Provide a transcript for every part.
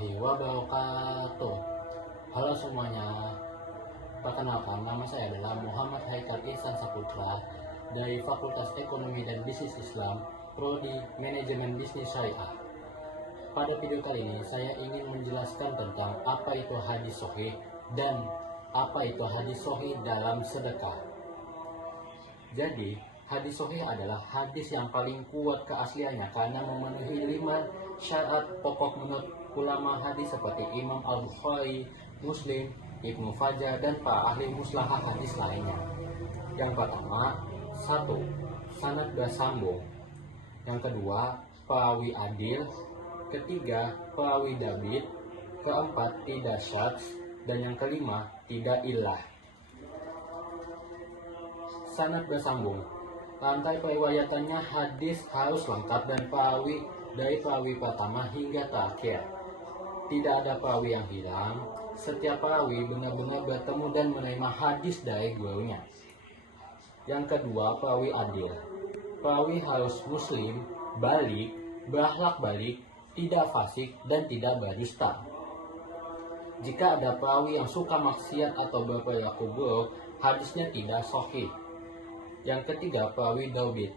warahmatullahi wabarakatuh. Halo semuanya, perkenalkan nama saya adalah Muhammad Haikal Ihsan Saputra dari Fakultas Ekonomi dan Bisnis Islam, Prodi Manajemen Bisnis Syariah. Pada video kali ini saya ingin menjelaskan tentang apa itu hadis sahih dan apa itu hadis sahih dalam sedekah. Jadi, hadis sahih adalah hadis yang paling kuat keasliannya karena memenuhi 5 syarat pokok menurut ulama hadis seperti Imam Al-Bukhari, Muslim, Ibnu Fajar, dan para ahli mustalahah hadis lainnya. Yang pertama, 1. Sanad bersambung. Yang kedua, perawi adil. Ketiga, perawi dabit. Keempat, tidak syadz. Dan yang kelima, tidak illah. Sanad bersambung. Rantai periwayatannya hadis harus lengkap dan perawi dari perawi pertama hingga terakhir. Tidak ada perawi yang hilang. Setiap perawi benar-benar bertemu dan menerima hadis dari gurunya. Yang kedua, perawi adil. Perawi harus muslim, balik, berakhlak balik, tidak fasik, dan tidak berdusta. Jika ada perawi yang suka maksiat atau berperilaku buruk, hadisnya tidak sahih. Yang ketiga, perawi dabit.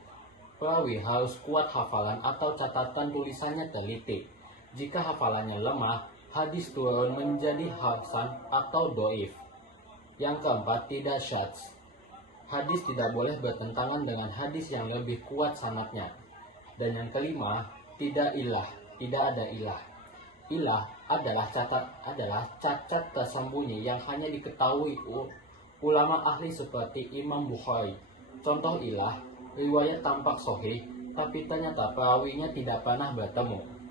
Perawi harus kuat hafalan atau catatan tulisannya teliti. Jika hafalannya lemah, hadis turun menjadi hasan atau doif. Yang keempat, tidak syadz. Hadis tidak boleh bertentangan dengan hadis yang lebih kuat sanadnya. Dan yang kelima, tidak ilah, tidak ada ilah. Ilah adalah cacat tersembunyi yang hanya diketahui ulama ahli seperti Imam Bukhari. Contoh ilah, riwayat tampak sahih, tapi ternyata perawinya tidak pernah bertemu.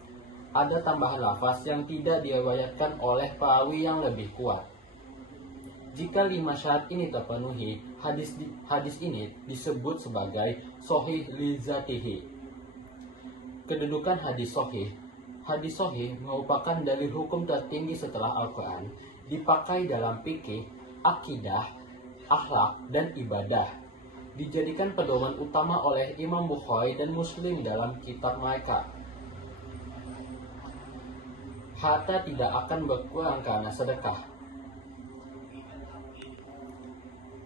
Ada tambahan lafaz yang tidak diriwayatkan oleh perawi yang lebih kuat. Jika 5 syarat ini terpenuhi, hadis ini disebut sebagai sahih li dzatihi. Kedudukan hadis sahih. Hadis sahih merupakan dalil hukum tertinggi setelah Al-Quran, dipakai dalam fikih, akidah, akhlak, dan ibadah. Dijadikan pedoman utama oleh Imam Bukhari dan Muslim dalam kitab mereka. Harta tidak akan berkurang karena sedekah.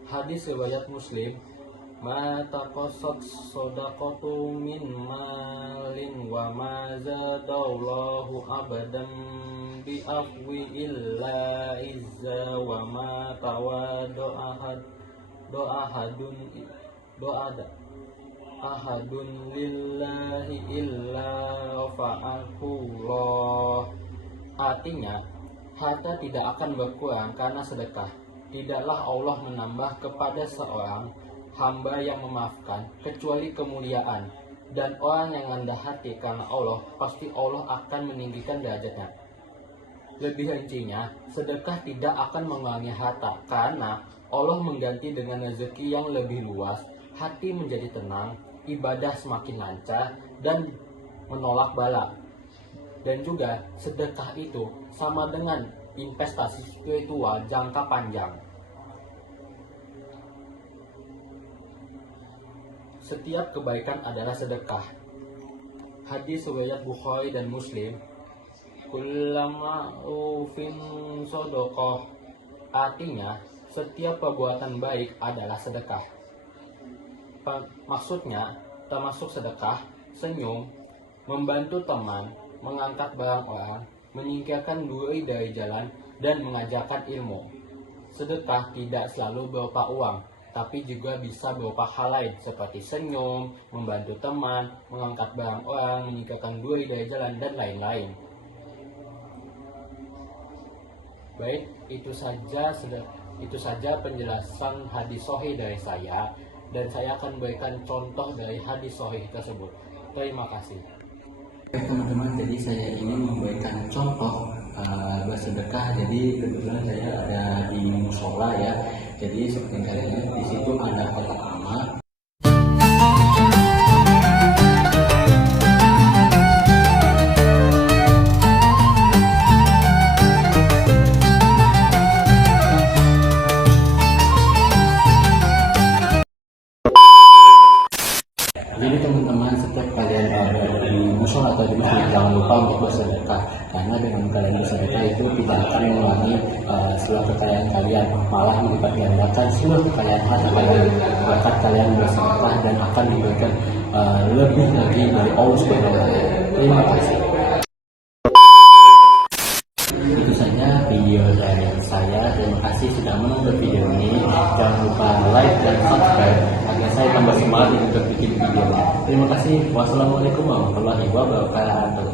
Hadis riwayat Muslim, ma taqassat shadaqatu min malin wa ma zadallahu abadan bi afwi illa izza wa ma tawadu ahadun lillahi illa fa'akullah. Artinya, harta tidak akan berkurang karena sedekah. Tidaklah Allah menambah kepada seorang hamba yang memaafkan kecuali kemuliaan, dan orang yang rendah hati karena Allah, pasti Allah akan meninggikan derajatnya. Lebih rincinya, sedekah tidak akan mengurangi harta karena Allah mengganti dengan rezeki yang lebih luas, hati menjadi tenang, ibadah semakin lancar, dan menolak bala. Dan juga sedekah itu sama dengan investasi spiritual jangka panjang. Setiap kebaikan adalah sedekah. Hadis riwayat Bukhari dan Muslim, kullama ufin sodokoh. Artinya, setiap perbuatan baik adalah sedekah. Maksudnya, termasuk sedekah, senyum, membantu teman, mengangkat barang orang, menyingkirkan duri dari jalan, dan mengajarkan ilmu. Sedekah tidak selalu berupa uang, tapi juga bisa berupa hal lain seperti senyum, membantu teman, mengangkat barang orang, menyingkirkan duri dari jalan, dan lain-lain. Baik, itu saja penjelasan hadis sahih dari saya, dan saya akan berikan contoh dari hadis sahih tersebut. Terima kasih. Teman-teman, jadi saya ingin memberikan contoh bersedekah. Jadi kebetulan saya ada di musola ya. Jadi seperti kalian lihat di situ ada kotak amal. Jadi teman-teman, setiap kalian ada di musola atau di masjid, jangan lupa untuk bersedekah. karena dengan kalian bersedekah itu tidak akan mengurangi seluruh kekayaan kalian, malah melipat gandakan seluruh kekayaan harta kalian berkat kalian bersedekah dan akan diberikan lebih lagi dari Allah Subhanahu wa Ta'ala. Terima kasih. Itu saja video dari saya. Terima kasih sudah menonton video ini. Jangan lupa like dan subscribe agar saya tambah semangat untuk bikin videonya. Terima kasih. Wassalamualaikum warahmatullahi wabarakatuh.